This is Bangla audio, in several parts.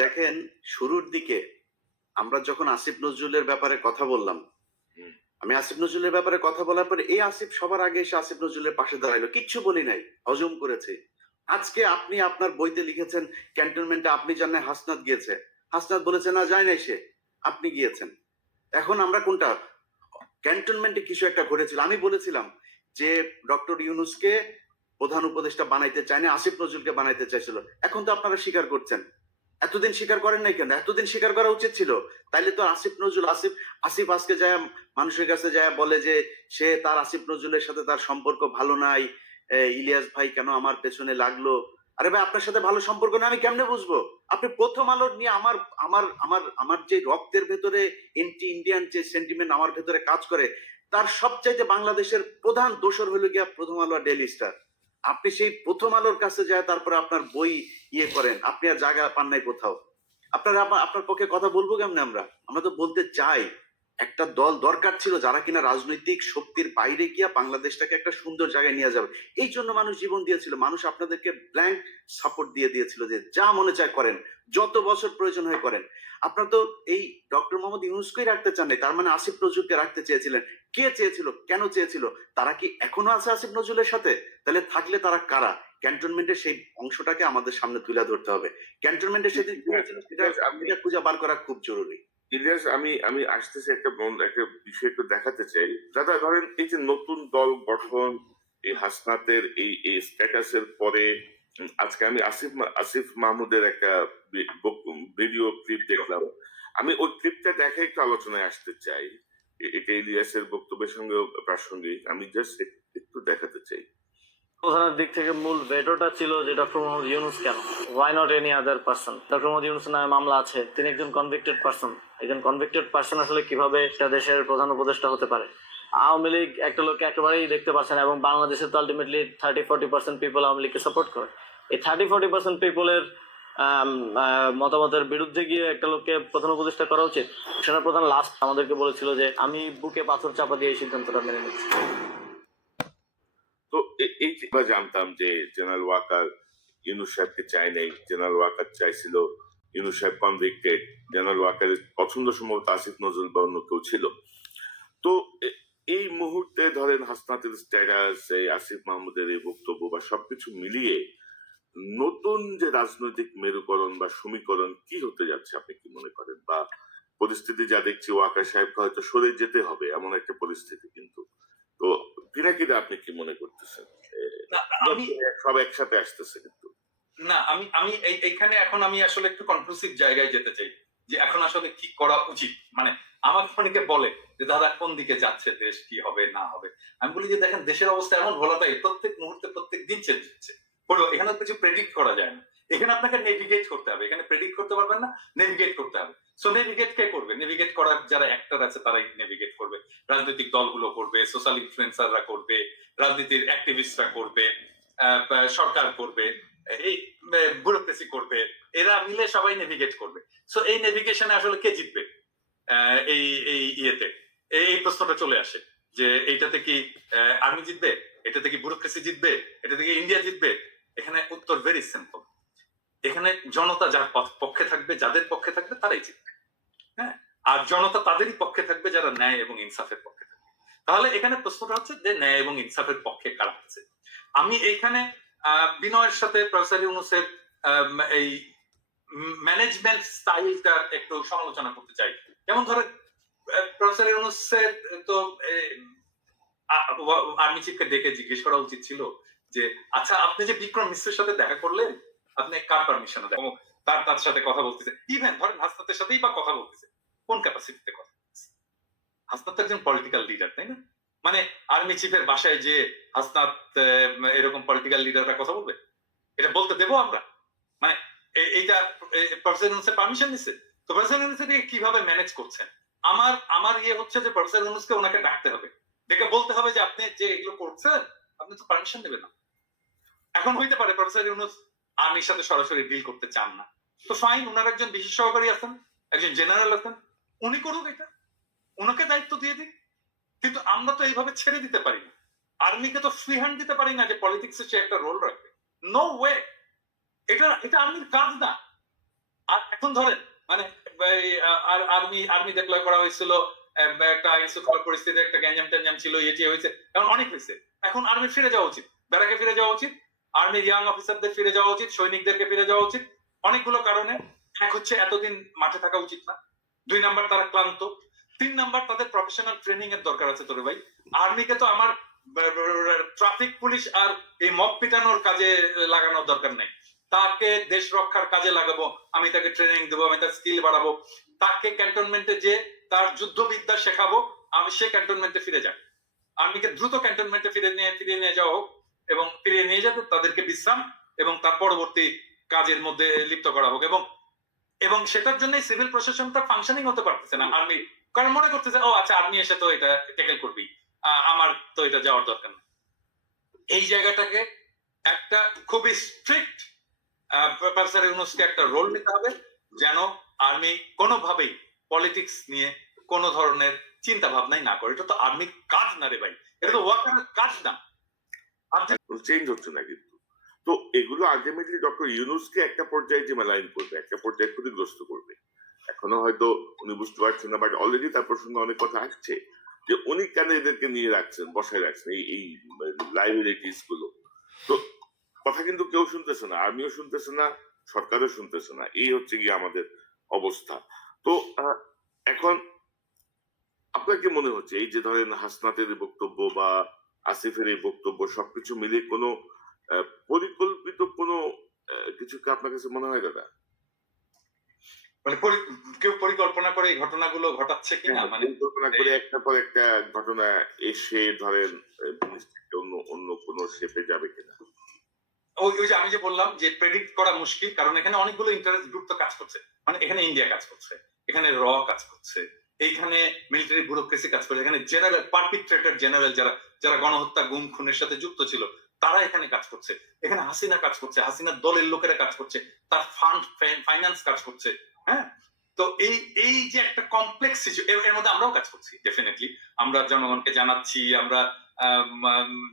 দেখেন, শুরুর দিকে আমরা যখন আসিফ নজরুলের ব্যাপারে কথা বললাম, হুম। আমি আসিফ নজরুলের ব্যাপারে কথা বলার পরে এই আসিফ সবার আগে এসে আসিফ নজরুলের পাশে দাঁড়াইলো, কিচ্ছু বলি নাই, হজম করেছে। আজকে আপনি আপনার বইতে লিখেছেন ক্যান্টনমেন্টে আপনি জানেন হাসনাত গিয়েছে, হাসনাত বলেছে না যায় নাই সে, আপনি গিয়েছেন। এখন আমরা কোনটা? ক্যান্টনমেন্টে কিছু একটা ঘটেছিল, আমি বলেছিলাম যে ডক্টর ইউনুসকে প্রধান উপদেষ্টা বানাইতে চায় না, আসিফ নজরুলকে বানাইতে চাইছিল। এখন তো আপনারা স্বীকার করছেন, এতদিন স্বীকার করেন নাই কেন? এতদিন স্বীকার করা উচিত ছিল। তাইলে তো আসিফ নজরুল, আসিফ আসিফ আজকে যায় মানুষের কাছে যায় বলে যে সে তার আসিফ নজরুলের সাথে তার সম্পর্ক ভালো নাই, ইলিয়াস ভাই কেন আমার পেছনে লাগলো। আরে ভাই, আপনার সাথে ভালো সম্পর্ক না আমি কেমনে বুঝবো? আপনি প্রথম আলোর নিয়ে আমার আমার আমার আমার যে রক্তের ভেতরে এন্টি ইন্ডিয়ান যে সেন্টিমেন্ট আমার ভেতরে কাজ করে, তার সবচাইতে বাংলাদেশের প্রধান দোষর হলো গিয়া প্রথম আলো আর ডেইলি স্টার। আপনি সেই প্রথম আলোর কাছে যায় তারপরে আপনার বই ইয়ে করেন, আপনি আর জায়গা পান নাই কোথাও। আপনার পক্ষে কথা বলবো কেমনে? আমরা তো বলতে চাই একটা দল দরকার ছিল যারা কিনা রাজনৈতিক শক্তির বাইরে গিয়া বাংলাদেশটাকে একটা সুন্দর জায়গায় নিয়ে যাবে। এই জন্য মানুষ জীবন দিয়েছিল, মানুষ আপনাদেরকে ব্ল্যাঙ্ক সাপোর্ট দিয়ে দিয়েছিল যে যা মনে চায় করেন, যত বছর প্রয়োজন হয় করেন। আপনারা তো এই ডক্টর মোহাম্মদ ইউনূসকেই রাখতে চান নাই, তার মানে আসিফ নজরুলকে রাখতে চেয়েছিলেন। কে চেয়েছিল? কেন চেয়েছিল? তারা কি এখনো আছে আসিফ নজরুলের সাথে? তাহলে থাকলে তারা কারা? ক্যান্টনমেন্টের সেই অংশটাকে আমাদের সামনে তুলে ধরতে হবে। ক্যান্টনমেন্টের সেদিন কি হয়েছিল সেটা আমি খুঁজে বার করা খুব জরুরি। ইলিয়াস, আমি আমি আসতেছে একটা বিষয় একটু দেখাতে চাই দাদা। ধরেন এই যে নতুন দল গঠন, এই হাসনাতের এই স্ট্যাটাসের পরে আজকে আমি আসিফ মাহমুদের একটা ভিডিও ক্লিপ দেখলাম। আমি ওই ক্লিপটা দেখে একটু আলোচনায় আসতে চাই। এটা ইলিয়াসের বক্তব্যের সঙ্গে প্রাসঙ্গিক। আমি জাস্ট একটু দেখাতে চাই। প্রধানের দিক থেকে মূল ভেটোটা ছিল যে ডক্টর মোহাম্মদ ইউনুস কেন, why not any other person. Doctor Mohammad Yunus নামে মামলা আছে, তিনি একজন কনভিক্টেড পার্সন। একজন কনভিক্টেড পার্সন আসলে কিভাবে একটা দেশের প্রধান উপদেষ্টা হতে পারে? আওয়ামী লীগ একটা লোককে একেবারেই দেখতে পাচ্ছে না, এবং বাংলাদেশে তো আলটিমেটলি 30-40% পিপল আওয়ামী লীগকে সাপোর্ট করে। এই 30-40% পিপলের মতামতের বিরুদ্ধে গিয়ে একটা লোককে প্রধান উপদেষ্টা করা উচিত? সেনা প্রধান লাস্ট আমাদেরকে বলেছিল যে আমি বুকে পাথর চাপা দিয়ে এই সিদ্ধান্তটা মেনে নিচ্ছি। তো এই যে আমরা জানতাম যে জেনারেল ওয়াকার ইউনুস সাহেবকে চায় নাই, জেনারেল ওয়াকার চাইছিল ইউনুস সাহেব কনভিক্টেড, জেনারেল ওয়াকারের পছন্দ সম্ভবত আসিফ নজরুল বা অন্য কেউ ছিল। তো এই মুহূর্তে ধরেন হাসনাতের স্ট্যাটাস, এই আসিফ মাহমুদের এই বক্তব্য বা সবকিছু মিলিয়ে নতুন যে রাজনৈতিক মেরুকরণ বা সমীকরণ কি হতে যাচ্ছে আপনি কি মনে করেন? বা পরিস্থিতি যা দেখছি ওয়াকার সাহেবকে হয়তো সরে যেতে হবে এমন একটা পরিস্থিতি, কিন্তু তো পিনাকিদা আপনি কি মনে করতেছেন? আমি সব একসাথে আসতেছে কিন্তু না, আমি আমি এইখানে এখন আমি আসলে একটু কনক্লুসিভ জায়গায় যেতে চাই যে এখন আসলে কি করা উচিত। মানে আমাকে অনেকে বলে যে দাদা কোন দিকে যাচ্ছে দেশ, কি হবে না হবে। আমি বলি যে দেখেন দেশের অবস্থা এমন ভোলাটাই, প্রত্যেক মুহূর্তে প্রত্যেক দিন চেঞ্জ হচ্ছে। এখানে কিছু প্রেডিক্ট করা যায় না, এখানে আপনাকে নেভিগেট করতে হবে। এখানে প্রেডিক্ট করতে পারবেন না, নেভিগেট করতে হবে। সো নেভিগেট কে করবে? নেভিগেট করার যারা অ্যাক্টর আছে তারাই নেভিগেট করবে। রাজনৈতিক দলগুলো করবে, সোশ্যাল ইনফ্লুয়েন্সাররা করবে, রাজনীতির অ্যাক্টিভিস্টরা করবে, সরকার করবে, এই ব্যুরোক্রেসি করবে, এরা মিলে সবাই নেভিগেট করবে। সো এই নেভিগেশনে আসলে কে জিতবে এই এই ইয়েতে? এই প্রশ্নটা চলে আসে যে এইটাতে কি আর্মি জিতবে, এটাতে কি ব্যুরোক্রেসি জিতবে, এটা থেকে ইন্ডিয়া জিতবে? এখানে উত্তর ভেরি সিম্পল। এখানে জনতা যার পক্ষে থাকবে, যাদের পক্ষে থাকবে তারাই জিতবে। হ্যাঁ, আর জনতা তাদেরই পক্ষে থাকবে যারা ন্যায় এবং ইনসাফের পক্ষে থাকবে। তাহলে এখানে প্রশ্নটা হচ্ছে যে ন্যায় এবং ইনসাফের পক্ষে কারা আছে। আমি এইখানে বিনয়ের সাথে প্রফেসর ইউনূসের এই ম্যানেজমেন্ট স্টাইলটা একটু সমালোচনা করতে চাই। যেমন ধরেন প্রফেসর ইউনূসের তো আর্মি চিফকে ডেকে জিজ্ঞেস করা উচিত ছিল যে আচ্ছা আপনি যে বিক্রম মিশ্রের সাথে দেখা করলেন, আপনি কার পারমিশনে দেখো তার সাথে কথা বলতেছে? ইভেন ধরেন হাসনাতের সাথেই বা কথা বলতেছে, কোন ক্যাপাসিটিতে কথা বলতেছে? হাসনাত একজন পলিটিক্যাল লিডার, তাই না? মানে আর্মি চিফের বাসায় যে হাসনাত এরকম পলিটিক্যাল লিডাররা কথা বলবে? এটা বলতে দেবো আমরা? মানে এইটা প্রফেসর ইউনূসের পারমিশন নিছে? তো প্রফেসর ইউনূস কিভাবে ম্যানেজ করছেন? আমার ইয়ে হচ্ছে যে প্রফেসর ইউনূসকে ওনাকে ডাকতে হবে, ডেকে বলতে হবে যে আপনি যে এগুলো করছেন আপনি তো পারমিশন নেবেন না। এখন হইতে পারে প্রফেসর ইউনূস আর্মির সাথে সরাসরি ডিল করতে চান না, তো ফাইন, ওনার একজন বিশেষ সহকারী আছেন, একজন জেনারেল আছেন, উনি করুক, এটা ওনাকে দায়িত্ব দিয়ে দিন। কিন্তু আমরা তো এইভাবে ছেড়ে দিতে পারি না, আর্মিকে তো ফ্রি হ্যান্ড দিতে পারি না যে পলিটিক্সে সে একটা রোল রাখবে। নো ওয়ে, এটা আর্মির কাজ না। আর এখন ধরেন মানে আর্মি ডিপ্লয় করা হয়েছিল, একটা আইন শৃঙ্খলা পরিস্থিতি, একটা গ্যাঞ্জাম ট্যাঞ্জাম ছিল, এটি হয়েছে, এখন অনেক হয়েছে। এখন আর্মি ফিরে যাওয়া উচিত, ব্যারাকে ফিরে যাওয়া উচিত, আর্মির ইয়াং অফিসারদের ফিরে যাওয়া উচিত, সৈনিকদেরকে ফিরে যাওয়া উচিত অনেকগুলো কারণে। এক হচ্ছে এতদিন মাঠে থাকা উচিত না, 2 নাম্বার তারা ক্লান্ত, 3 নাম্বার তাদের প্রফেশনাল ট্রেনিং এর দরকার আছে। তোরে ভাই, আর্মিকে তো আমার ট্রাফিক পুলিশ আর এই মব পিটানোর কাজে লাগানোর দরকার নেই। তাকে দেশ রক্ষার কাজে লাগাবো, আমি তাকে ট্রেনিং দেবো, আমি তার স্কিল বাড়াবো, তাকে ক্যান্টনমেন্টে যে তার যুদ্ধবিদ্যা শেখাবো, আমি সে ক্যান্টনমেন্টে ফিরে যাই। আর্মিকে দ্রুত ক্যান্টনমেন্টে ফিরিয়ে নিয়ে যাওয়া হোক, এবং ফিরিয়ে নিয়ে যাতে তাদেরকে বিশ্রাম এবং তার পরবর্তী কাজের মধ্যে লিপ্ত করা হোক। এবং সেটার জন্য সিভিল প্রশাসনটা ফাংশনিং হতে পারতেছে না আর্মি, কারণ মনে করতেছে ও আচ্ছা আর্মি এসে তো এটা ট্যাকেল করবি, আমার তো এটা যাওয়ার দরকার নেই। এই জায়গাটাকে একটা খুবই স্ট্রিক্ট প্রফেসর ইউনূসকে একটা রোল নিতে হবে, যেন আর্মি কোনোভাবেই পলিটিক্স নিয়ে কোন ধরনের চিন্তা ভাবনাই না করে। এটা তো আর্মির কাজ না রে ভাই, এটা তো ওয়ার্কারের কাজ না। চেঞ্জ হচ্ছে না কিন্তু। তো এগুলো আলটিমেটলি ডক্টর ইউনূসকে একটা পর্যায়ে যে মেলাইন করবে, একটা পর্যায়ে ক্ষতিগ্রস্ত করবে। এখনো হয়তো উনি বুঝতে পারছেন না, বাট অলরেডি তার প্রসঙ্গে অনেক কথা আসছে যে উনি কেন এদেরকে নিয়ে রাখছেন, বসায় রাখছেন এই লাইবিলিটিস গুলো। তো কথা কিন্তু কেউ শুনতেছে না, আর্মিও শুনতেছে না, সরকারও শুনতেছে না। এই হচ্ছে গিয়ে আমাদের অবস্থা। তো এখন আপনার কি মনে হচ্ছে এই যে ধরেন হাসনাতের বক্তব্য বা আসিফের এই বক্তব্য সবকিছু মিলিয়ে কোনো পরিকল্পিত কোনো কিছু কি আপনার কাছে মনে হয় দাদা? মানে কেউ পরিকল্পনা করে এই ঘটনাগুলো ঘটাচ্ছে কিনা, মানে পরিকল্পনা করে একটা পর একটা ঘটনা এসে ধরেন জিনিসটাকে অন্য অন্য কোনো শেপে যাবে কিনা? ওই যে আমি যে বললাম যে প্রেডিক্ট করা মুশকিল, কারণ এখানে অনেকগুলো ইন্টারেস্ট গ্রুপ তো কাজ করছে। মানে এখানে ইন্ডিয়া কাজ করছে, এখানে র কাজ করছে, এইখানে মিলিটারি ব্যুরোক্রেসি কাজ করছে, এখানে জেনারেল পারপিট্রেটর জেনারেল যারা যারা গণহত্যা গুম খুনের সাথে যুক্ত ছিল তারা এখানে কাজ করছে, এখানে হাসিনা কাজ করছে, হাসিনার দলের লোকেরা কাজ করছে, তার ফান্ড ফাইন্যান্স কাজ করছে। হ্যাঁ, তো এই যে একটা কমপ্লেক্স এর মধ্যে আমরাও কাজ করছি। ডেফিনেটলি আমরা জনগণকে জানাচ্ছি, আমরা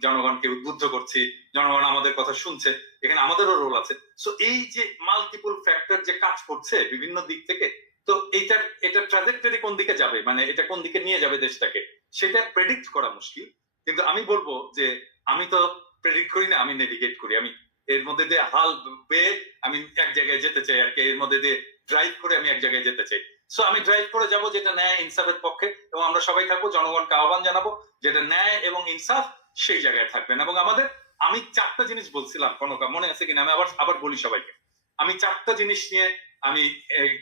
জনগণকে উদ্বুদ্ধ করছি, জনগণ আমাদের কথা শুনছে, এখানে আমাদেরও রোল আছে। সো এই যে মাল্টিপল ফ্যাক্টর যে কাজ করছে বিভিন্ন দিক থেকে, তো এটা ট্রাজেক্টরি কোন দিকে যাবে, মানে এটা কোন দিকে নিয়ে যাবে দেশটাকে, সেটা প্রেডিক্ট করা মুশকিল। কিন্তু আমি বলবো যে আমি তো প্রেডিক্ট করি না, আমি নেভিগেট করি। আমি এর মধ্যে দিয়ে হাল বেয়ে আমি এক জায়গায় যেতে চাই আর কি, এর মধ্যে দিয়ে ড্রাইভ করে আমি এক জায়গায় যেতে চাই। সো আমি ড্রাইভ করে যাব যেটা ন্যায় ইনসাফের পক্ষে, এবং আমরা সবাই থাকবো, জনগণকে আহ্বান জানাবো যেটা ন্যায় এবং ইনসাফ সেই জায়গায় থাকবেন। এবং আমি 4টা জিনিস বলছিলাম, কনকা মনে আছে কিনা, আমি আবার বলি সবাইকে। আমি 4টা জিনিস নিয়ে আমি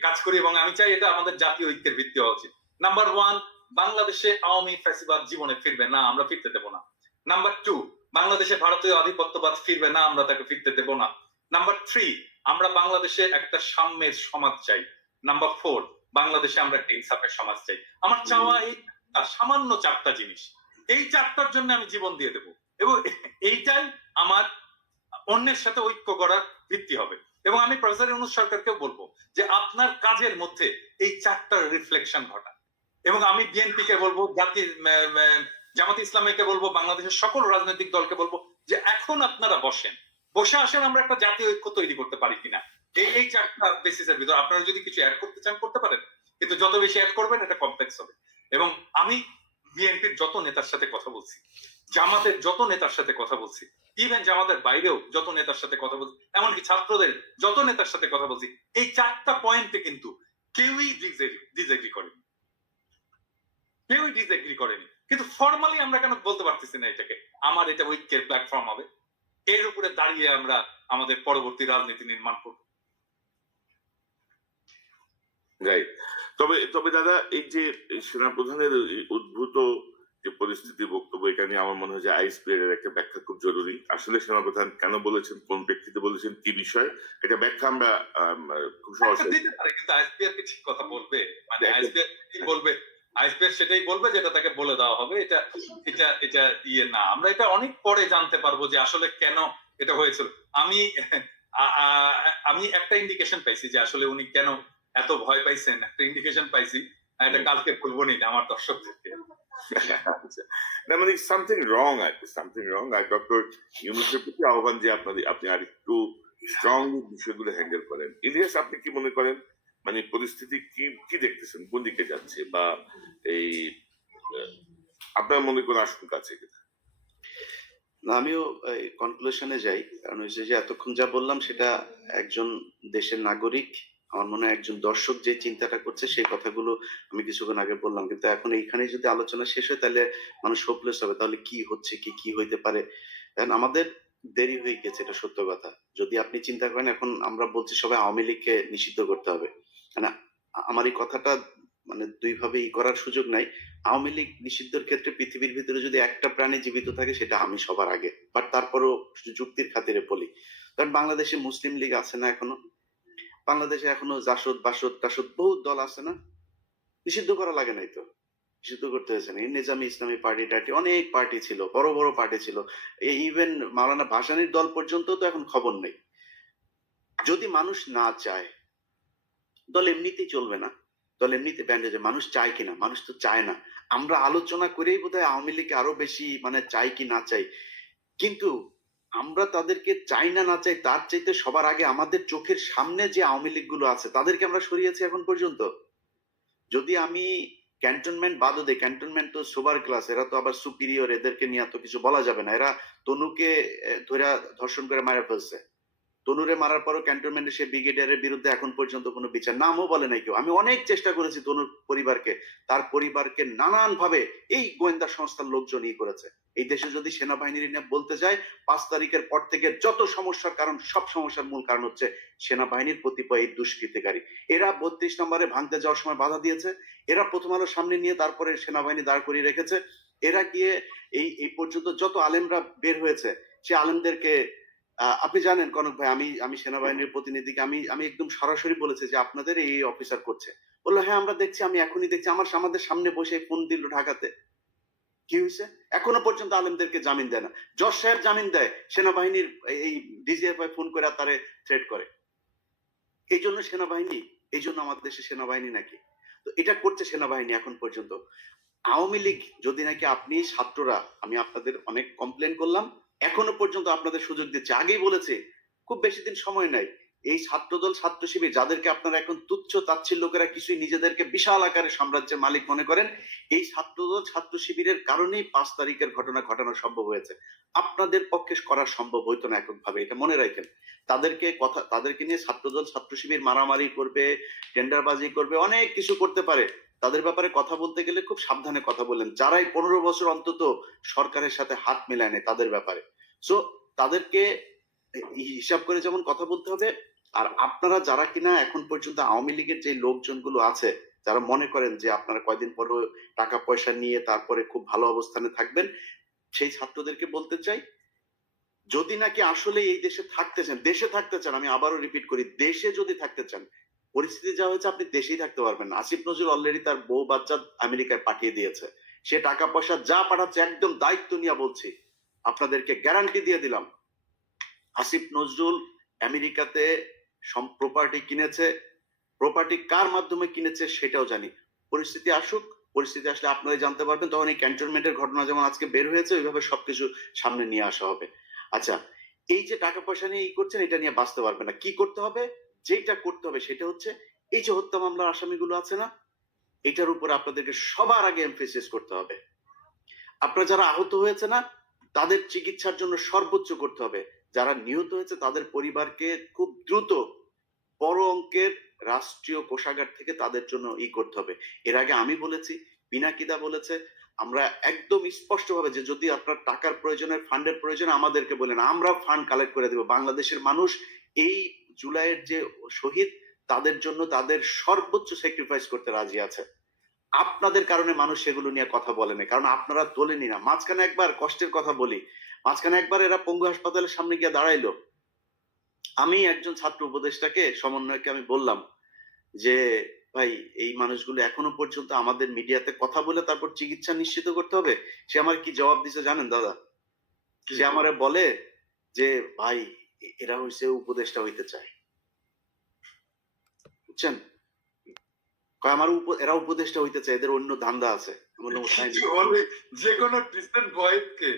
কাজ করি, এবং আমি চাই এটা আমাদের জাতীয় ঐক্যের ভিত্তি হওয়া উচিত। নাম্বার 1, বাংলাদেশে আওয়ামী ফ্যাসিবাদ জীবনে ফিরবে না, আমরা ফিরতে দেব না। নাম্বার 2, বাংলাদেশে ভারতীয় আধিপত্যবাদ ফিরবে না, আমরা তাকে ফিরতে দেব না। নাম্বার 3, আমরা বাংলাদেশে একটা সাম্যের সমাজ চাই। নাম্বার 4, বাংলাদেশে আমরা একটা ইনসাফের সমাজ চাই। আমার চাওয়া এই সামান্য 4টা জিনিস, এই 4টার জন্য আমি জীবন দিয়ে দেব, এবং এইটাই আমার অন্যের সাথে ঐক্য করার ভিত্তি হবে। এবং আমি প্রফেসর ইউনূস সরকারকেও বলবো যে আপনার কাজের মধ্যে এই 4টার রিফ্লেকশন ঘটা। এবং আমি বিএনপি কে বলবো, জামাত ইসলামীকে বলবো, বাংলাদেশের সকল রাজনৈতিক দলকে বলবো যে এখন আপনারা বসে আসেন, আমরা একটা জাতীয় ঐক্য তৈরি করতে পারি কিনা। এই 4টা বেসিসের ভিতর আপনারা যদি কিছু অ্যাড করতে চান করতে পারেন, কিন্তু যত বেশি অ্যাড করবেন এটা কমপ্লেক্স হবে। এবং আমি বিএনপির যত নেতার সাথে কথা বলছি, জামাতের যত নেতার সাথে কথা বলছি, ইভেন জামাতের বাইরেও যত নেতার সাথে কথা বলছি, এমনকি ছাত্রদের যত নেতার সাথে কথা বলছি, এই 4টা পয়েন্টে কিন্তু কেউই ডিসএগ্রি করেনি, কিন্তু ফর্মালি আমরা কেন বলতে পারতেছি না এটাকে আমার এটা ঐক্যের প্ল্যাটফর্ম হবে, এর উপরে দাঁড়িয়ে আমরা আমাদের পরবর্তী রাজনীতি নির্মাণ করব। রাইট। তবে দাদা, এই যে সেনাপ্রধানের উদ্ভূত যে পরিস্থিতি, বক্তব্য, এটা নিয়ে আমার মনে হয় যে আইএসপিআর এর একটা ব্যাখ্যা খুব জরুরি। আসলে সেনাপ্রধান কেন বলেছেন, কোন প্রেক্ষিতে বলেছেন, কি বিষয়, এটা ব্যাখ্যা আমরা খুব সহজে দিতে পারে, কিন্তু আইএসপিআর কি ঠিক কথা বলবে? মানে আইএসপিআর সেটাই বলবে যেটা তাকে বলে দেওয়া হবে। এটা ইয়ে না, আমরা এটা অনেক পরে জানতে পারবো যে আসলে কেন এটা হয়েছিল। আমি একটা ইন্ডিকেশন পাইছি যে আসলে উনি কেন এত ভয় পাইছেন, একটা ইন্ডিকেশন পাইছি, এটা কালকে বলবো নি আমার দর্শকদেরকে। না, মানে সামথিং রং আর কি, সামথিং রং। আর ডক্টর ইউনূসের প্রতি আহ্বান যে আপনি আর একটু স্ট্রংলি বিষয়গুলো হ্যান্ডেল করেন। ইলিয়াস, আপনি কি মনে করেন, মানে পরিস্থিতি কি কি দেখতেছেন, কোন দিকে যাচ্ছে, বা এই আপনার মনে কোনো আশঙ্কা আছে কিনা? না, আমিও কনক্লুশনে যাই, কারণ ওই যে এতক্ষণ যা বললাম সেটা একজন দেশের নাগরিক, আমার মনে হয় একজন দর্শক যে চিন্তাটা করছে সেই কথাগুলো আমি কিছুক্ষণ আগে বললাম, কিন্তু এখন এইখানে যদি আলোচনা শেষ হয় তাহলে মানুষ হোপলেস হবে, তাহলে কি হচ্ছে কি কি হইতে পারে। কারণ আমাদের দেরি হয়ে গেছে, এটা সত্য কথা। যদি আপনি চিন্তা করেন এখন আমরা বলছি সবাই আওয়ামী লীগকে নিষিদ্ধ করতে হবে, মানে আমার এই কথাটা মানে দুই ভাবে করার সুযোগ নাই। আওয়ামী লীগ নিষিদ্ধের ক্ষেত্রে পৃথিবীর ভিতরে যদি একটা প্রাণী জীবিত থাকে সেটা আমি সবার আগে, বাট তারপরও যুক্তির খাতিরে বলি, কারণ বাংলাদেশে মুসলিম লীগ আছে না এখনো, বাংলাদেশে এখনো জাসদ বাসদ টাসদ বহুত দল আছে না, নিষিদ্ধ করা লাগে নাই তো, নিষিদ্ধ করতে হয়েছে না। এই নিজামী ইসলামী পার্টি টার্টি অনেক পার্টি ছিল, বড় বড় পার্টি ছিল, ইভেন মাওলানা ভাসানীর দল পর্যন্ত তো এখন খবর নেই। যদি মানুষ না চায় দল এমনিতেই চলবে না, দল এমনিতে ব্যান্ড হয়ে যায়। মানুষ চায় কিনা, মানুষ তো চায় না। আমরা আলোচনা করেই বোধহয় আওয়ামী লীগ আরো বেশি মানে চাই কি না চাই, কিন্তু আমরা তাদেরকে চাই না না চাই তার চাইতে সবার আগে আমাদের চোখের সামনে যে আওয়ামী লীগ গুলো আছে তাদেরকে আমরা সরিয়েছি এখন পর্যন্ত। যদি আমি ক্যান্টনমেন্ট বাদও দেই, ক্যান্টনমেন্ট তো সুপার ক্লাস, এরা তো আবার সুপিরিয়র, এদেরকে নিয়ে তো কিছু বলা যাবে না। এরা তনুকে ধরে ধর্ষণ করে মারা ফেলছে, তনুরে মারার পরও ক্যান্টনমেন্টে সে ব্রিগেডিয়ারের বিরুদ্ধে এখন পর্যন্ত কোনো বিচার, নামও বলে নাই কেউ। আমি অনেক চেষ্টা করেছি তনুর পরিবারকে, তার পরিবারকে নানান ভাবে এই গোয়েন্দা সংস্থার লোকজন করেছে। এই দেশে যদি সেনাবাহিনীর নিয়ে বলতে যায়, 5 তারিখের পর থেকে যত সমস্যার কারণ, সব সমস্যার মূল কারণ হচ্ছে সেনাবাহিনীর কতিপয় এই দুষ্কৃতিকারী। এরা 32 নম্বরে ভাঙতে যাওয়ার সময় বাধা দিয়েছে, এরা প্রথম আলো সামনে নিয়ে তারপরে সেনাবাহিনী দাঁড় করিয়ে রেখেছে, এরা গিয়ে এই পর্যন্ত যত আলেমরা বের হয়েছে সে আলেমদেরকে আপনি জানেন কনক ভাই, আমি আমি সেনাবাহিনীর প্রতিনিধিকে আমি আমি একদম সরাসরি বলেছি যে আপনাদের এই অফিসার করছে, বললো হ্যাঁ আমরা দেখছি, আমি এখনই দেখছি, আমাদের সামনে বসে ফোন দিল ঢাকাতে। কি হয়েছে? এখনো পর্যন্ত আলেমদেরকে জামিন দেয় না। জজ সাহেব জামিন দেয়, সেনাবাহিনীর এই ডিজিএফআই ফোন করে তারে থ্রেট করে। এই জন্য সেনাবাহিনী, এই জন্য আমাদের দেশে সেনাবাহিনী নাকি? তো এটা করছে সেনাবাহিনী এখন পর্যন্ত। আওয়ামী লীগ যদি নাকি আপনি ছাত্ররা, আমি আপনাদের অনেক কমপ্লেন করলাম, এখনো পর্যন্ত আপনাদের সুযোগ দিচ্ছে, আগেই বলেছে খুব বেশি দিন সময় নাই। এই ছাত্রদল ছাত্র শিবির যাদেরকে আপনারা এখন তুচ্ছ তাচ্ছিল্য করে কিছুই নিজেদেরকে বিশাল আকারে সাম্রাজ্যের মালিক মনে করেন, এই ছাত্রদল ছাত্র শিবিরের কারণেই 5 তারিখের ঘটনা ঘটানো সম্ভব হয়েছে। আপনাদের পক্ষে করা সম্ভব হইতো না এককভাবে, এটা মনে রাখেন। তাদেরকে নিয়ে ছাত্রদল ছাত্র শিবির মারামারি করবে, টেন্ডারবাজি করবে, অনেক কিছু করতে পারে। তাদের ব্যাপারে কথা বলতে গেলে খুব সাবধানে কথা বলেন, যারাই 15 বছর অন্তত সরকারের সাথে হাত মেলায় নেয় তাদের ব্যাপারে। সো তাদেরকে হিসাব করে যেমন কথা বলতে হবে। আর আপনারা যারা কিনা এখন পর্যন্ত আওয়ামী লীগের যে লোকজনগুলো আছে, যারা মনে করেন যে আপনারা কয়দিন পর টাকা পয়সা নিয়ে তারপরে খুব ভালো অবস্থানে থাকবেন, সেই ছাত্রদেরকে বলতে চাই, যদি নাকি আসলে এই দেশে থাকতে চান, আমি আবারও রিপিট করি, দেশে যদি থাকতে চান, পরিস্থিতি যা হয়েছে আপনি দেশেই থাকতে পারবেন না। আসিফ নজরুল অলরেডি তার বউ বাচ্চা আমেরিকায় পাঠিয়ে দিয়েছে, সে টাকা পয়সা যা পাঠাচ্ছে একদম দায়িত্ব নিয়ে বলছি, আপনাদেরকে গ্যারান্টি দিয়ে দিলাম, আসিফ নজরুল আমেরিকাতে প্রপার্টি কিনেছে, প্রপার্টি কার মাধ্যমে কিনেছে সেটাও জানি। পরিস্থিতি আসুক, পরিস্থিতি আসলে আপনারা জানতে পারবেন, তখন এই ক্যান্টনমেন্টের ঘটনা যেমন আজকে বের হয়েছে ওইভাবে সবকিছু সামনে নিয়ে আসা হবে। আচ্ছা, এই যে টাকা পয়সা নিয়ে করছেন এটা নিয়ে বাঁচতে পারবে না, কি করতে হবে? যেটা করতে হবে সেটা হচ্ছে এই যে হত্যা মামলার আসামিগুলো আছে না, এটার উপর আপনাদেরকে সবার আগে এমফেসিস করতে হবে। আপনারা যারা আহত হয়েছে না তাদের চিকিৎসার জন্য সর্বোচ্চ করতে হবে, যারা নিহত হয়েছে তাদের পরিবারকে খুব দ্রুত বড় অঙ্কের রাষ্ট্রীয় কোষাগার থেকে তাদের জন্য করতে হবে। এর আগে আমি বলেছি, পিনাকিদা বলেছে, আমরা একদম স্পষ্ট ভাবে যে যদি আপনার টাকার প্রয়োজনের ফান্ডের প্রয়োজন আমাদেরকে বলেন, আমরা ফান্ড কালেক্ট করে দেব। বাংলাদেশের মানুষ এই জুলাইয়ের যে শহীদ তাদের জন্য তাদের সর্বোচ্চ স্যাক্রিফাইস করতে রাজি আছে। আপনাদের কারণে মানুষ সেগুলো নিয়ে কথা বলে না, কারণ আপনারা তোলেনি না। মাঝখানে একবার কষ্টের কথা বলি, মাঝখানে একবার এরা পঙ্গু হাসপাতালের সামনে গিয়ে দাঁড়াইলো, আমি একজন ছাত্র উপদেষ্টাকে সমন্বয়কে আমি বললাম যে ভাই এই মানুষগুলো এখনো পর্যন্ত আমাদের মিডিয়াতে কথা বলে তারপর চিকিৎসা নিশ্চিত করতে হবে। সে আমার কি জবাব দিছে জানেন দাদা? সে আমারে বলে যে ভাই এরা হইছে উপদেষ্টা হইতে চায়, বুঝছেন? আমার এরা উপদেষ্টা হইতে চায়, এদের অন্য ধান্দা আছে। যে কোনো ডিসেন্ট ভয়েস কে,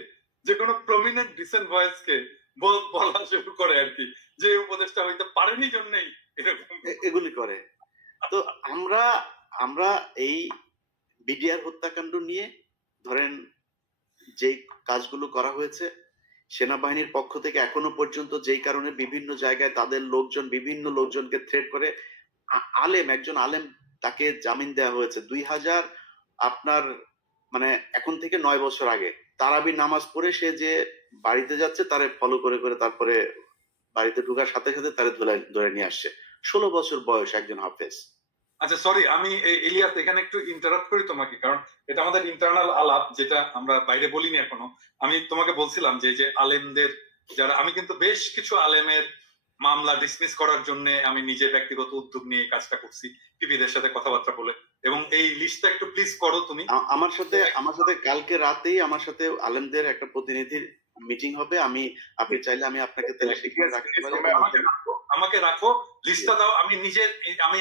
যে কোনো প্রমিনেন্ট ডিসেন্ট ভয়েস কে বলা শুরু করে আর কি, যে উপদেশটা হইতে পারেনি জন্যই এরকম। এগুলি করে। তো আমরা আমরা এই বিডিআর হত্যাকাণ্ড নিয়ে ধরেন যেই কাজগুলো করা হয়েছে সেনাবাহিনীর পক্ষ থেকে এখনো পর্যন্ত যেই কারণে বিভিন্ন জায়গায় তাদের লোকজন বিভিন্ন লোকজনকে থ্রেট করে, একজন আলেম তাকে জামিন দেওয়া হয়েছে 2000 আপনার মানে এখন থেকে 9 বছর আগে তারাবি নামাজ পড়ে সে যে বাড়িতে যাচ্ছে তারে ফলো করে করে তারপরে বাড়িতে ঢোকার সাথে সাথে তারে ধরে নিয়ে আসছে। 16 বছর বয়স একজন হাফেজ। আচ্ছা সরি, আমি ইলিয়াস এখানে একটু ইন্টারাপ্ট করি তোমাকে, কারণ এটা আমাদের ইন্টারনাল আলাপ, যেটা আমরা বাইরে বলিনি এখনো। আমি তোমাকে বলছিলাম যে যে আলেমদের যারা, আমি কিন্তু বেশ কিছু আলেমের মামলা ডিসমিস করার জন্য আমি নিজে ব্যক্তিগত উদ্যোগ নিয়ে এই কাজটা করছি, পিপিদের সাথে কথাবার্তা বলে। এবং এই লিস্টটা একটু প্লিজ করো তুমি। আমার সাথে কালকে রাতেই আমার সাথে আলেমদের একটা প্রতিনিধির মিটিং হবে। আপনি চাইলে আমি আপনাকে তাহলে সেখানে রাখতে পারি। আমাকে রাখো, লিস্টটা দাও। আমি নিজে আমি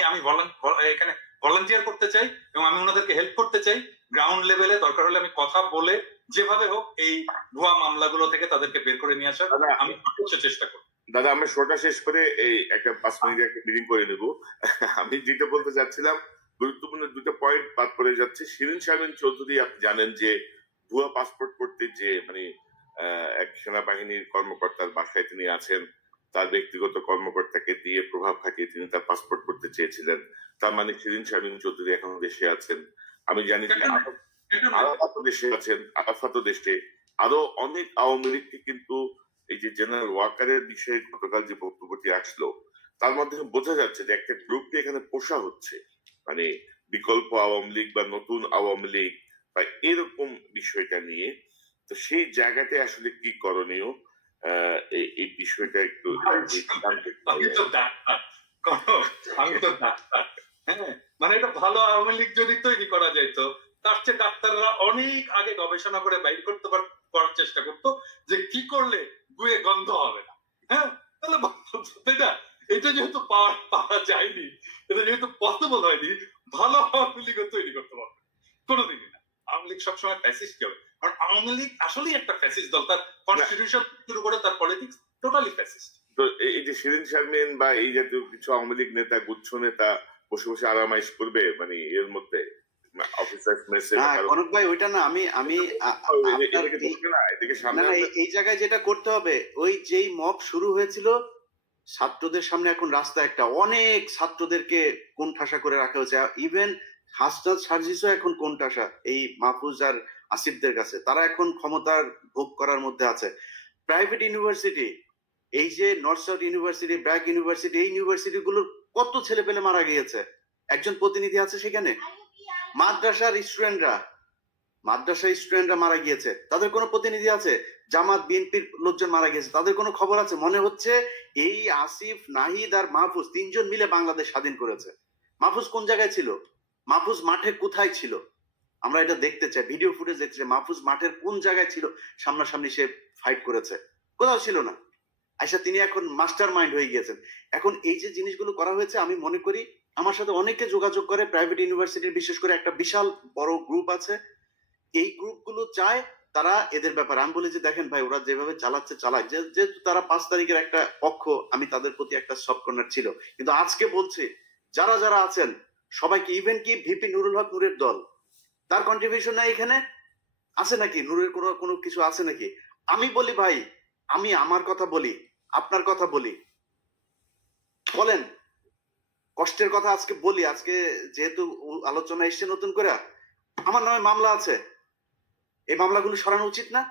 এখানে ভলান্টিয়ার করতে চাই এবং আমি ওনাদেরকে হেল্প করতে চাই। গ্রাউন্ড লেভেলে দরকার হলে আমি কথা বলে যেভাবে হোক এই ভুয়া মামলাগুলো থেকে তাদেরকে বের করে নিয়ে আসার আমি সর্বোচ্চ চেষ্টা করব। দাদা আমরা শোটা শেষ করে এই একটা 5 মিনিটের একটা মিটিং করে নেব। আমি যেটা বলতে চাচ্ছিলাম, গুরুত্বপূর্ণ দুটো পয়েন্ট বাদ পড়ে যাচ্ছে। শিরিন শারমিন চৌধুরী, আপনি জানেন যে ভুয়া পাসপোর্ট করতে যে মানে এক সেনাবাহিনীর কর্মকর্তার বাসায় তিনি আছেন, তার ব্যক্তিগত কর্মকর্তাকে দিয়ে প্রভাব খাটিয়ে তিনি তার পাসপোর্ট করতে চেয়েছিলেন। তার মানে শিরিন শারমিন চৌধুরী এখনো দেশে আছেন। আমি জানি যে আরাফাতও দেশে আছেন, আরাফাতও দেশে। আরো অনেক আওয়ামী লীগকে কিন্তু এই যে জেনারেল ওয়াকারের বিষয়ে গতকাল যে বক্তব্যটি আসলো তার মধ্যে বোঝা যাচ্ছে যে একটা গ্রুপকে এখানে পোষা হচ্ছে, মানে বিকল্প আওয়ামী লীগ বা নতুন আওয়ামী লীগ বা এরকম বিষয়টা নিয়ে। তো সেই জায়গাতে আসলে কি করণীয়, এই বিষয়টা একটু আমি তো ডাক্তার, হ্যাঁ, মানে এটা ভালো আওয়ামী লীগ যদি তৈরি করা যাইতো, তার চেয়ে ডাক্তাররা অনেক আগে গবেষণা করে বাইর করতে করার চেষ্টা করতো যে কি করলে গুয়ে গন্ধ হবে না। হ্যাঁ, তাহলে এটা এটা যেহেতু পাওয়া যায়নি, এটা যেহেতু পসিবল হয়নি, ভালো আওয়ামী লীগও তৈরি করতে পারবে কোনোদিনই না। আওয়ামী লীগ সবসময় ফ্যাসিস্ট হবে, কারণ আওয়ামী লীগ আসলেই একটা ফ্যাসিস্ট দল। তার কনস্টিটিউশন শুরু করে তার পলিটিক্স টোটালি ফ্যাসিস্ট। তো এই যে শিরিন শারমিন বা এই জাতীয় কিছু আওয়ামী লীগ নেতা, গুচ্ছ নেতা বসে বসে আরামাইশ করবে মানে এর মধ্যে অফিসার মেসে কনক ভাই, ওইটা না। আমি এই জায়গায় যেটা করতে হবে, ওই যেই মব শুরু হয়েছিল ছাত্রদের সামনে, এখন রাস্তা একটা অনেক ছাত্রদেরকে কোণঠাসা করে রাখা হয়েছে। ইভেন হাসনাত সার্জিসও এখন কোণঠাসা এই মাহফুজ আর আসিফদের কাছে। তারা এখন ক্ষমতার ভোগ করার মধ্যে আছে। প্রাইভেট ইউনিভার্সিটি, এই যে north south university, BRAC university, এই ইউনিভার্সিটি গুলোর কত ছেলে পেলে মারা গিয়েছে। একজন প্রতিনিধি আছে সেখানে। মাদ্রাসার স্টুডেন্টরা মারা গিয়েছে, তাদের কোনো প্রতিনিধি আছে? জামাত বিএনপির লোকজন মারা গিয়েছে, তাদের কোনো খবর আছে? মনে হচ্ছে এই আসিফ, নাহিদ আর মাহফুজ তিনজন মিলে বাংলাদেশ স্বাধীন করেছে। মাহফুজ কোন জায়গায় ছিল? মাহফুজ মাঠে কোথায় ছিল? আমরা এটা দেখতে চাই, ভিডিও ফুটেজ দেখতে চাই। মাহফুজ মাঠের কোন জায়গায় ছিল? সামনাসামনি সে ফাইট করেছে? কোথাও ছিল না। আচ্ছা, তিনি এখন মাস্টার মাইন্ড হয়ে গিয়েছেন। এখন এই যে জিনিসগুলো করা হয়েছে, আমি মনে করি আমার সাথে অনেকে যোগাযোগ করে প্রাইভেট ইউনিভার্সিটির, বিশেষ করে একটা বিশাল বড় গ্রুপ আছে। এই গ্রুপগুলো চায় তারা এদের ব্যাপারে, আমি বলি যে দেখেন ভাই, ওরা যেভাবে চালাচ্ছে চালাক, যেহেতু তারা 5 তারিখের একটা পক্ষ, আমি তাদের প্রতি একটা সফট কর্নার ছিল। কিন্তু আজকে বলছি, যারা যারা আছেন সবাইকে, ইভেন কি ভিপি নুরুল হক নূরের দল, তার কন্ট্রিবিউশন নাই এখানে আছে নাকি? নূরের কোনো কিছু আছে নাকি? আমি বলি ভাই, আমি আমার কথা বলি, আপনার কথা বলি, বলেন কষ্টের কথা আজকে বলি। আজকে যেহেতু আলোচনা এসছে নতুন করে, আমার নামে মামলা আছে, এই মামলাগুলো সরানো উচিত না?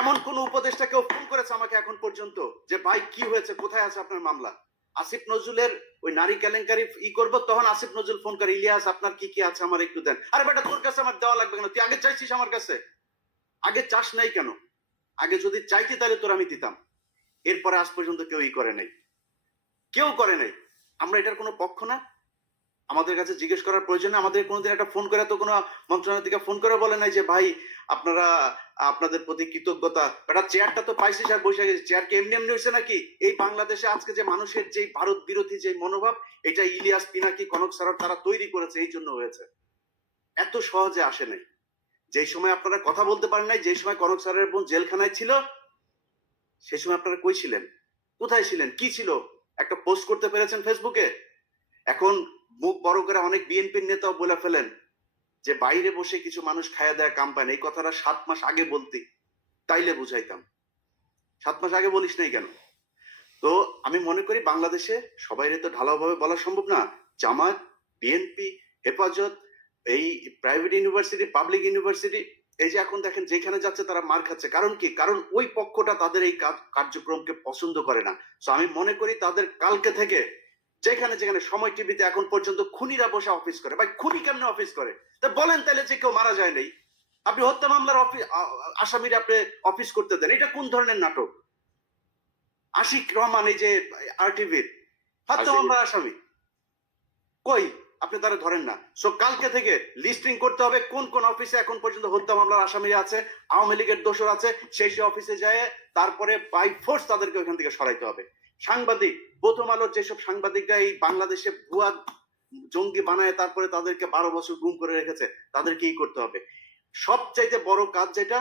এমন কোন উপদেষ্টা কেউ ফোন করেছে আমাকে এখন পর্যন্ত যে ভাই কি হয়েছে, কোথায় আছে আপনার মামলা? আসিফ নজরুলের ওই নারী কেলেঙ্কারি করবো, তখন আসিফ নজরুল ফোন করে, ইলিয়াস আপনার কি কি আছে আমার একটু দেন। আরে বেটা, তোর কাছে আমার দেওয়া লাগবে কেন? তুই আগে চাইছিস আমার কাছে? আগে চাস নাই কেন? আগে যদি চাইতি তাহলে তোর আমি দিতাম। এরপরে আজ পর্যন্ত কেউই করে নাই, কেউ করে নাই। আমরা এটার কোনো পক্ষ না, আমাদের কাছে জিজ্ঞেস করার প্রয়োজন। আমাদের কোনোদিন একটা ফোন করে তো কোনো মন্ত্রণালয় থেকে ফোন করে বলে নাই যে ভাই আপনারা, আপনাদের প্রতি কৃতজ্ঞতা, একটা চেয়ারটা তো পাইছিস আর বসে গেছিস। চেয়ার কি এমনি এমনি হয়েছে নাকি? এই বাংলাদেশে আজকে যে মানুষের যে ভারত বিরোধী যে মনোভাব, এটা ইলিয়াস, পিনাকি, কনক স্যার তারা তৈরি করেছে, এই জন্য হয়েছে। এত সহজে আসে নাই। যেই সময় আপনারা কথা বলতে পারেন নাই, যেই সময় কনক স্যারের বোন জেলখানায় ছিল, সেই সময় আপনারা কই ছিলেন? কোথায় ছিলেন? কি ছিল? একটা পোস্ট করতে পেরেছেন ফেসবুকে? এখন মুখ বড় করে অনেক বিএনপির নেতাও বলে ফেলেন যে বাইরে বসে কিছু মানুষ খায়া দেয়া কাম পায় না। এই কথাটা ৭ মাস আগে বলতি, তাইলে বুঝাইতাম। ৭ মাস আগে বলিস নাই কেন? তো আমি মনে করি বাংলাদেশে সবাইরে তো ঢালাওভাবে বলা সম্ভব না। জামাত, বিএনপি, হেফাজত, এই প্রাইভেট ইউনিভার্সিটি, পাবলিক ইউনিভার্সিটি, এই যে এখন দেখেন যেখানে যাচ্ছে তারা মার খাচ্ছে। কারণ কি? কারণ ওই পক্ষটা তাদের এই কার্যক্রমকে পছন্দ করে না। সো আমি মনে করি তাদের কালকে থেকে যেখানে সময় টিভিতে এখন পর্যন্ত খুনিরা বসে অফিস করে। ভাই খুনি কেমনে অফিস করে? তা বলেন তাইলে যে কেউ মারা যায় নাই। আপনি হত্যা মামলার আসামিরা আপনি অফিস করতে দেন। এটা কোন ধরনের নাটক? আশিক রহমান এই যে আরটিভির হত্যা মামলার আসামি কই? আপনি তারা ধরেন না। সো কালকে থেকে লিস্টিং করতে হবে কোন কোন অফিসে এখন পর্যন্ত হত্যা মামলার আসামিরা আছে, আওয়ামী লীগের দোষর আছে, সেই অফিসে যায় তারপরে বাই ফোর্স তাদেরকে ওখান থেকে সরাইতে হবে। সাংবাদিক, প্রথম আলোর যেসব সাংবাদিকরা এই বাংলাদেশে ভুয়া জঙ্গি বানায় তারপরে তাদেরকে 12 বছর গুম করে রেখেছে, তাদেরকে কি করতে হবে? সবচাইতে বড় কাজ যেটা,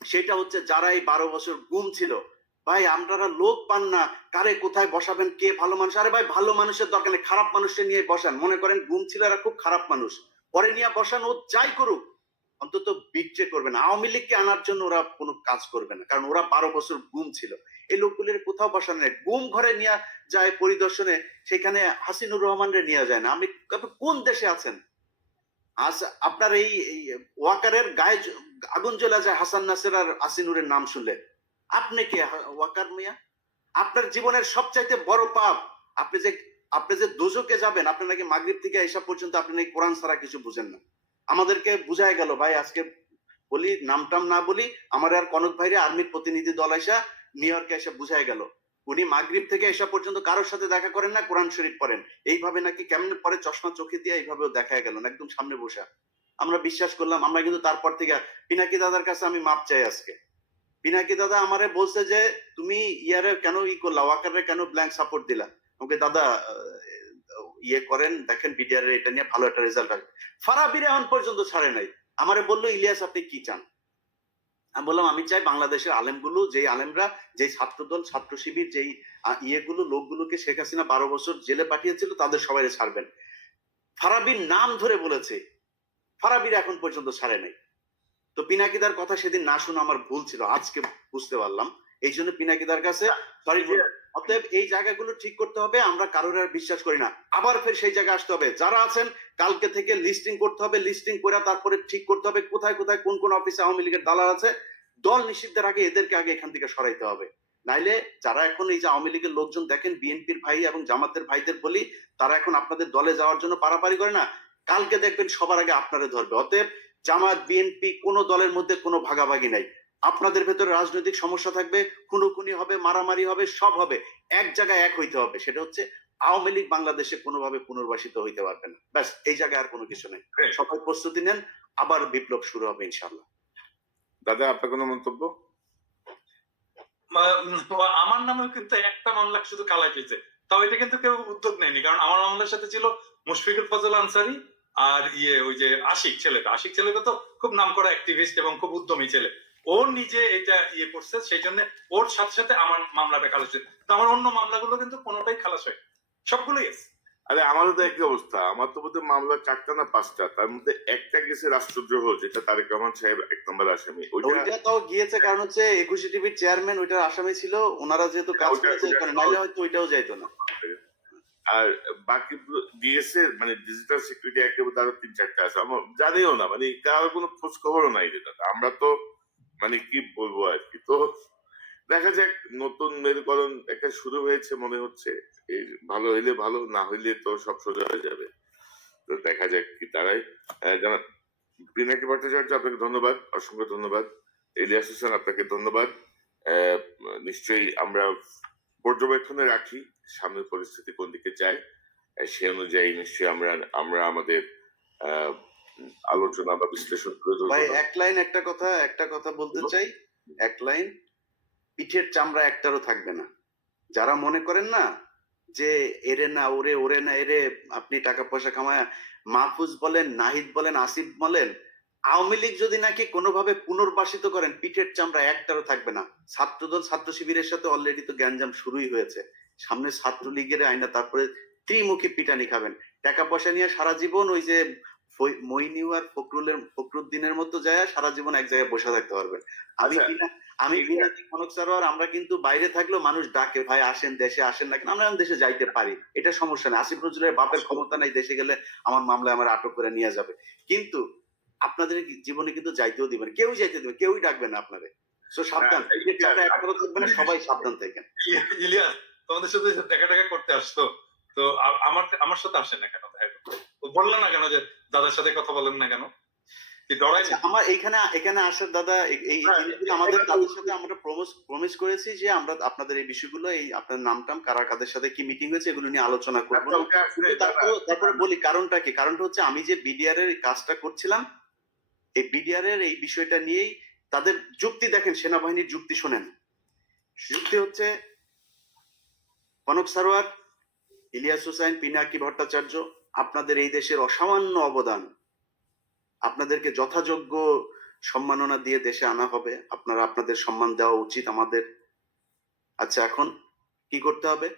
সেটা হচ্ছে যারা এই 12 বছর গুম ছিল, ভাই আপনারা লোক পান না, কারে কোথায় বসাবেন, কে ভালো মানুষ? আরে ভাই ভালো মানুষের দরকার নেই, খারাপ মানুষের নিয়ে বসান। মনে করেন গুম ছিল এরা খুব খারাপ মানুষ, পরে নিয়ে বসান, ও যাই করুক অন্তত বিট্রে করবে না। আওয়ামী লীগকে আনার জন্য ওরা কোনো কাজ করবে না, কারণ ওরা 12 বছর গুম ছিল। এই লোকগুলির কোথাও বসানো নেই। গুম ঘরে নিয়ে যায় পরিদর্শনে, সেখানে হাসিনুর রহমানরে নিয়ে যায় না। আপনি কোন দেশে আছেন? আপনার এই ওয়াকারের গায়ে আগুন জ্বলা যায় হাসান নাসের আর আসিনুরের নাম শুনলে। আপনি কি ওয়াকার মিয়া? আপনার জীবনের সবচাইতে বড় পাপ, আপনি যে দোজকে যাবেন, আপনি নাকি মাগরিব থেকে এসা পর্যন্ত আপনি নাকি কোরআন ছাড়া কিছু বুঝেন না। আমাদেরকে বুঝাই গেল ভাই, আজকে বলি নামটাম না বলি, আমার আর কনক ভাইরে আর্মির প্রতিনিধি দল এসা নিউ ইয়র্কে এসে বুঝাই গেল উনি মাগরিব থেকে এসা পর্যন্ত কারোর সাথে দেখা করেন না, কোরআন শরীফ পড়েন। এইভাবে নাকি কেমন পরে চশমা চোখে দিয়ে এইভাবেও দেখা গেল না, একদম সামনে বসা। আমরা বিশ্বাস করলাম। আমরা কিন্তু তারপর থেকে পিনাকি দাদার কাছে আমি মাপ চাই আজকে। পিনাকি দাদা আমারে বলছে যে তুমি ইয়ারে কেন করলা, ওয়াকারে কেন ব্ল্যাঙ্ক সাপোর্ট দিলা? ওকে দাদা ইয়ে করেন, দেখেন বিডিআর এটা নিয়ে ভালো একটা রেজাল্ট আসবে। ফারাবির এখন পর্যন্ত ছাড়ে নাই। আমারে বললো ইলিয়াস আপনি কি চান? আমি বললাম আমি চাই বাংলাদেশের আলেমগুলো, যেই আলেমরা, যেই ছাত্রদল, ছাত্র শিবির, যেই লোকগুলোকে শেখ হাসিনা 12 বছর জেলে পাঠিয়েছিল, তাদের সবাই ছাড়বেন। ফারাবির নাম ধরে বলেছে, ফারাবির এখন পর্যন্ত ছাড়ে নাই। তো পিনাকিদার কথা সেদিন না শুনে আমার ভুল ছিল, আজকে বুঝতে পারলাম। এই জন্য পিনাকিদার কাছে সরি। অতএব এই জায়গাগুলো ঠিক করতে হবে। আমরা কারোর আর বিশ্বাস করি না, আবার ফের সেই জায়গায় আসতে হবে। যারা আছেন কালকে থেকে লিস্টিং করতে হবে, লিস্টিং করে তারপরে ঠিক করতে হবে কোথায় কোথায় কোন কোন অফিসে আওয়ামী লীগের দালাল আছে। দল নিষিদ্ধের আগে এদেরকে আগে এখান থেকে সরাইতে হবে। নাইলে যারা এখন এই যে আওয়ামী লীগের লোকজন দেখেন, বিএনপির ভাই এবং জামাতের ভাইদের বলি, তারা এখন আপনাদের দলে যাওয়ার জন্য পারাপারি করে না, কালকে দেখবেন সবার আগে আপনারে ধরবে। অতএব জামাত, বিএনপি কোন দলের মধ্যে কোনো ভাগাভাগি নাই। আপনাদের ভেতরে রাজনৈতিক সমস্যা থাকবে, খুনোখুনি হবে, মারামারি হবে, সব হবে, এক জায়গায় এক হইতে হবে। সেটা হচ্ছে আওয়ামী লীগ বাংলাদেশে কোনোভাবে পুনর্বাসিত হইতে পারবে না। ব্যাস, এই জায়গায় আর কোনো কিছু নেই। সবাই প্রস্তুতি নেন, আবার বিপ্লব শুরু হবে ইনশাল্লাহ। দাদা আপনার কোনো মন্তব্য? আমার নামেও কিন্তু একটা মামলা শুধু কালাই পেয়েছে, তাও এটা কিন্তু কেউ উদ্যোগ নেয়নি। কারণ আমার মামলার সাথে ছিল মুশফিকুল ফজল আনসারী আর ওই যে আশিক ছেলেটা তো খুব নামকরা অ্যাক্টিভিস্ট এবং খুব উদ্যমী ছেলে। ও নিজে এটা করছে, সেই জন্য ওর সাথে সাথে আমার মামলাটা খালাস হয়েছে। তো আমার অন্য মামলাগুলো কিন্তু কোনোটাই খালাস হয়, সবগুলোই আছে। আরে আমারও তো একই অবস্থা। আমার তো বোধহয় মামলা 4টা না 5টা, তার মধ্যে একটা গেছে রাষ্ট্রদ্রোহ, যেটা তারেক রহমান সাহেব 1 নম্বর আসামি। ওইটা তাও গিয়েছে কারণ হচ্ছে 21 টিভির চেয়ারম্যান ওইটার আসামি ছিল, ওনারা যেহেতু কাজ করেছে, নাহলে হয়তো ওইটাও যাইতো না। আর বাকি দিয়েছে মানে ডিজিটাল সিকিউরিটি একেবারে আরো 3-4টা আছে, আমার জানিও না, মানে কারোর কোনো খোঁজ খবরও নাই যেটা। আমরা তো মানে কি বলবো আর কি। তো দেখা যাক, নতুন মেরুকরণ একটা শুরু হয়েছে মনে হচ্ছে। এই ভালো হইলে ভালো, না হইলে তো সব সোজা হয়ে যাবে। তো দেখা যাক কি দাঁড়ায়। পিনাকি ভট্টাচার্য আপনাকে ধন্যবাদ, অসংখ্য ধন্যবাদ। ইলিয়াস হোসেন আপনাকে ধন্যবাদ। নিশ্চয়ই আমরা পর্যবেক্ষণে রাখি সামনের পরিস্থিতি কোন দিকে যায়, সে অনুযায়ী নিশ্চয়ই আমরা আমাদের আলোচনা বা বিশ্লেষণ করে ধরবো। ভাই একটা কথা বলতে চাই, এক লাইন, পিঠের চামড়া একটারও থাকবে না। যারা মনে করেন না যে এরে না ওরে, ওরে না এরে, আপনি টাকা পয়সা কামায়, মাহফুজ বলেন, নাহিদ বলেন, আসিফ বলেন, আওয়ামী লীগ যদি নাকি কোনোভাবে পুনর্বাসিত করেন, পিঠের চামড়া একটারও থাকবে না। ছাত্রদল ছাত্র শিবিরের সাথে অলরেডি তো গ্যাঞ্জাম শুরুই হয়েছে। সামনে ছাত্রলীগের আইনা, তারপরে ত্রিমুখী পিটানি খাবেন। টাকা পয়সা নিয়ে সারা জীবন ওই যে মইনিউ আর ফখরুদ্দিনের মতো যায় সারা জীবন এক জায়গায় বসে থাকতে পারবেন। আমি বিনা কনক সারোয়ার, আমরা কিন্তু বাইরে থাকলেও মানুষ ডাকে, ভাই আসেন দেশে, আসেন না কেন, আমরা এখন দেশে যাইতে পারি, এটা সমস্যা নেই। আসিফ নজরুলের বাপের ক্ষমতা নাই, দেশে গেলে আমার মামলায় আমার আটক করে নিয়ে যাবে। কিন্তু আপনাদের জীবনে কিন্তু যাইতেও দিবেন, কেউই যাইতে দিবেন, কেউই ডাকবে না আপনারে। সো সাবধান, একবারও থাকবে না, সবাই সাবধান থাকেন। ইলিয়াস, তোমাদের সাথে দেখা দেখা করতে আসতো তো আমার সাথে আসেন না কেন? বললেন না কেন যে দাদার সাথে কথা বলেন না কেন? কি ডরাই? আমার এখানে আসার দাদা এই আমাদের তাদের সাথে আমরা প্রমিস করেছি যে আমরা আপনাদের এই বিষয়গুলো, এই আপনার নামটাম কারা কাদের সাথে কি মিটিং হয়েছে এগুলো নিয়ে আলোচনা করবো। তারপরে বলি কারণটা কি। কারণটা হচ্ছে আমি যে বিডিআর এর কাজটা করছিলাম, এই বিডিআর এর এই বিষয়টা নিয়েই তাদের যুক্তি দেখেন, সেনাবাহিনীর যুক্তি শোনেন। যুক্তি হচ্ছে কনক সারোয়ার, ইলিয়াস হোসাইন, পিনাকি ভট্টাচার্য, আপনাদের এই দেশের অসামান্য অবদান, আপনাদেরকে যথাযোগ্য সম্মাননা দিয়ে দেশে আনা হবে, আপনারা আপনাদের সম্মান দেওয়া উচিত আমাদের। আচ্ছা, এখন কি করতে হবে?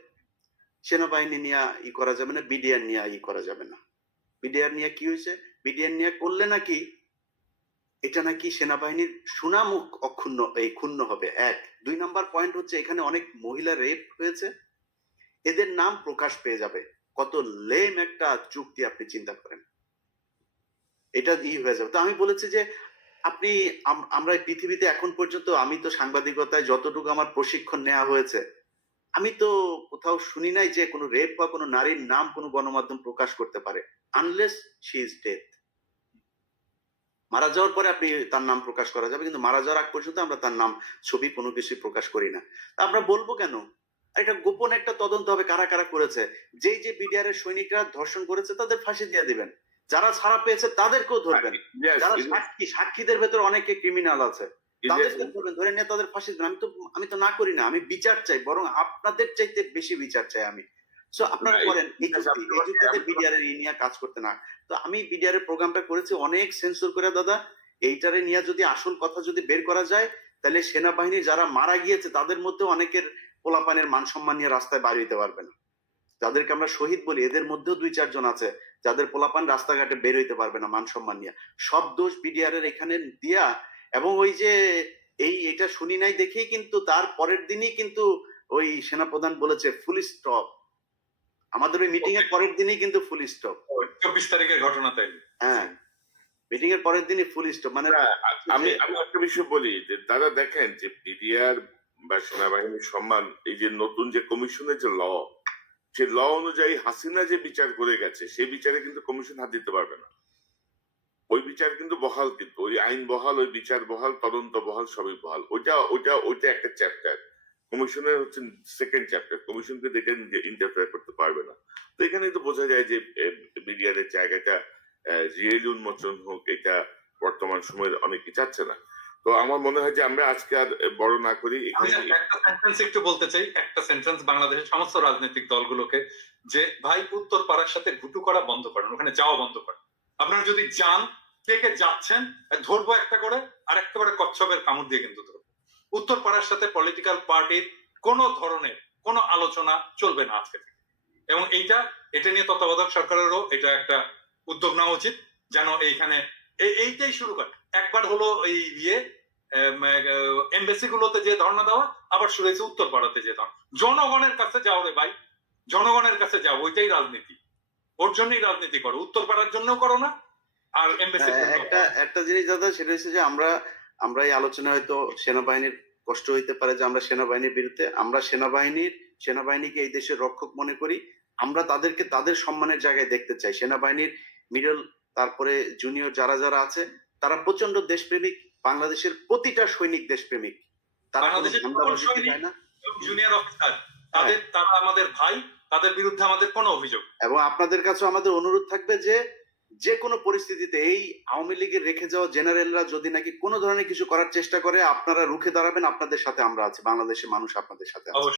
সেনাবাহিনী নিয়ে ই করা যাবে না, বিডিআর নিয়ে ই করা যাবে না। বিডিআর নিয়ে কি হয়েছে? বিডিআর নিয়ে করলে নাকি এটা নাকি সেনাবাহিনীর সুনাম ক্ষুণ্ণ হবে। 1 2 নাম্বার পয়েন্ট হচ্ছে এখানে অনেক মহিলা রেপ হয়েছে, এদের নাম প্রকাশ পেয়ে যাবে। কত লেম একটা যুক্তি, আপনি চিন্তা করেন, এটা হয়ে যাবে। তো আমি বলেছি যে আপনি আমরা পৃথিবীতে এখন পর্যন্ত, আমি তো সাংবাদিকতায় যতটুকু আমার প্রশিক্ষণ নেওয়া হয়েছে, আমি তো কোথাও শুনি নাই যে কোনো রেপ বা কোনো নারীর নাম কোনো গণমাধ্যম প্রকাশ করতে পারে, আনলেস শি ইজ ডেথ। মারা যাওয়ার পরে আপনি তার নাম প্রকাশ করা যাবে, কিন্তু মারা যাওয়ার আগ পর্যন্ত আমরা তার নাম, ছবি কোনো কিছু প্রকাশ করি না। আমরা বলবো কেন? এটা গোপন একটা তদন্ত হবে, কারা কারা করেছে। যেই যে বিডিআর এর সৈনিকরা ধর্ষণ করেছে তাদের ফাঁসি দিয়ে দিবেন, যারা ছাড়া পেয়েছে তাদেরকেও ধরবেন, যারা সাক্ষীদের ভেতর অনেকে ক্রিমিনাল আছে তাদেরকে ধরবেন, ধরে নিয়ে তাদের ফাঁসি দিবেন। আমি তো না করি না, আমি বিচার চাই, বরং আপনাদের চাইতে বেশি বিচার চাই আমি। সো আপনারা করেন এই যুক্তিতে বিডিআর এর নিয়ে কাজ করতে না। তো আমি বিডিআর এর প্রোগ্রামটা করেছি অনেক সেন্সর করে দাদা। এইটারে নিয়ে যদি আসল কথা যদি বের করা যায়, তাহলে সেনাবাহিনী যারা মারা গিয়েছে তাদের মধ্যে অনেকের পোলাপানের মান সম্মান নিয়ে রাস্তায় বার হইতে পারবে না। যাদেরকে আমরা শহীদ বলি, এদের মধ্যেও 2-4 জন আছে যাদের পোলাপান রাস্তাঘাটে বের হইতে পারবে না মান সম্মান নিয়ে। সব দোষ বিডিআর এর এখানে দিয়া, এবং ওই যে এটা শুনি নাই দেখেই কিন্তু তার পরের দিনই কিন্তু ওই সেনাপ্রধান বলেছে ফুল স্টপ। আমাদের ওই মিটিং এর পরের দিনই কিন্তু ফুল স্টপ। 24 তারিখের ঘটনা, তাই? হ্যাঁ, মিটিং এর পরের দিনই ফুল স্টপ। মানে আমি একটা বিষয় বলি যে তারা দেখেন যে বিডিআর বা সেনাবাহিনীর সম্মান, এই যে নতুন যে কমিশনের যে সে অনুযায়ী হাসিনা যে বিচার করে গেছে, সেই বিচারে কিন্তু কমিশন হাত দিতে পারবে না। ওই বিচার কিন্তু বহাল, কিন্তু ওই আইন বহাল, ওই বিচার বহাল, তদন্ত বহাল, সবই বহাল। ওইটা একটা চ্যাপ্টার। কমিশনের হচ্ছে সেকেন্ড চ্যাপ্টার। কমিশনকে দেখে ইন্টারফেয়ার করতে পারবে না। তো এখানে তো বোঝা যায় যে বিডিআর এর জায়গাটা রিয়েলি উন্মোচন হোক, এটা বর্তমান সময়ে অনেকে চাচ্ছে না। তো আমার মনে হয় যে আমরা আজকে আর বড় না করি। আমি একটা সেন্টেন্স একটু বলতে চাই, একটা সেন্টেন্স বাংলাদেশের সমস্ত রাজনৈতিক দলগুলোকে, যে ভাই উত্তর পাড়ার সাথে ঘুটু করা বন্ধ করেন, ওখানে যাওয়া বন্ধ করেন। আপনারা যদি যান, কে কে যাচ্ছেন ধরবো একটা করে, আর একেবারে কচ্ছপের কামড় দিয়ে কিন্তু ধরবো। উত্তর পাড়ার সাথে পলিটিক্যাল পার্টির কোন ধরনের কোন আলোচনা চলবে না আজকে থেকে। এবং এটা নিয়ে তত্ত্বাবধায়ক সরকারেরও এটা একটা উদ্যোগ নেওয়া উচিত, যেন এইখানে এইটাই শুরু করে। একবার হলো এই এমবেসি গুলোতে যে ধর্ণা দেওয়া, আবার শুরু হয়েছে উত্তর পাড়াতে যে ধর্ণা। জনগণের কাছে যাও রে ভাই, জনগণের কাছে যাও, ওইটাই রাজনীতি। ওর জন্যই রাজনীতি করো, উত্তর পাড়ার জন্য করো না। আর এমবেসি একটা জিনিস দাদা, সেটা হচ্ছে যে আমরা এই আলোচনা হয়তো সেনাবাহিনীর কষ্ট হইতে পারে যে আমরা সেনাবাহিনীর বিরুদ্ধে, আমরা সেনাবাহিনীকে এই দেশের রক্ষক মনে করি। আমরা তাদেরকে তাদের সম্মানের জায়গায় দেখতে চাই। সেনাবাহিনীর মিডল, তারপরে জুনিয়র যারা যারা আছে, তারা প্রচন্ড দেশপ্রেমিক। বাংলাদেশের প্রতিটা সৈনিক দেশপ্রেমিক। তারা জুনিয়র অফিসার, তারা আমাদের ভাই, তাদের বিরুদ্ধে আমাদের কোনো অভিযোগ। এবং আপনাদের কাছে আমাদের অনুরোধ থাকবে যে কোনো পরিস্থিতিতে এই আওয়ামী লীগের রেখে যাওয়া জেনারেলরা যদি নাকি কোনো ধরনের কিছু করার চেষ্টা করে, আপনারা রুখে দাঁড়াবেন। আপনাদের সাথে আমরা আছি, বাংলাদেশের মানুষ আপনাদের সাথে আছে।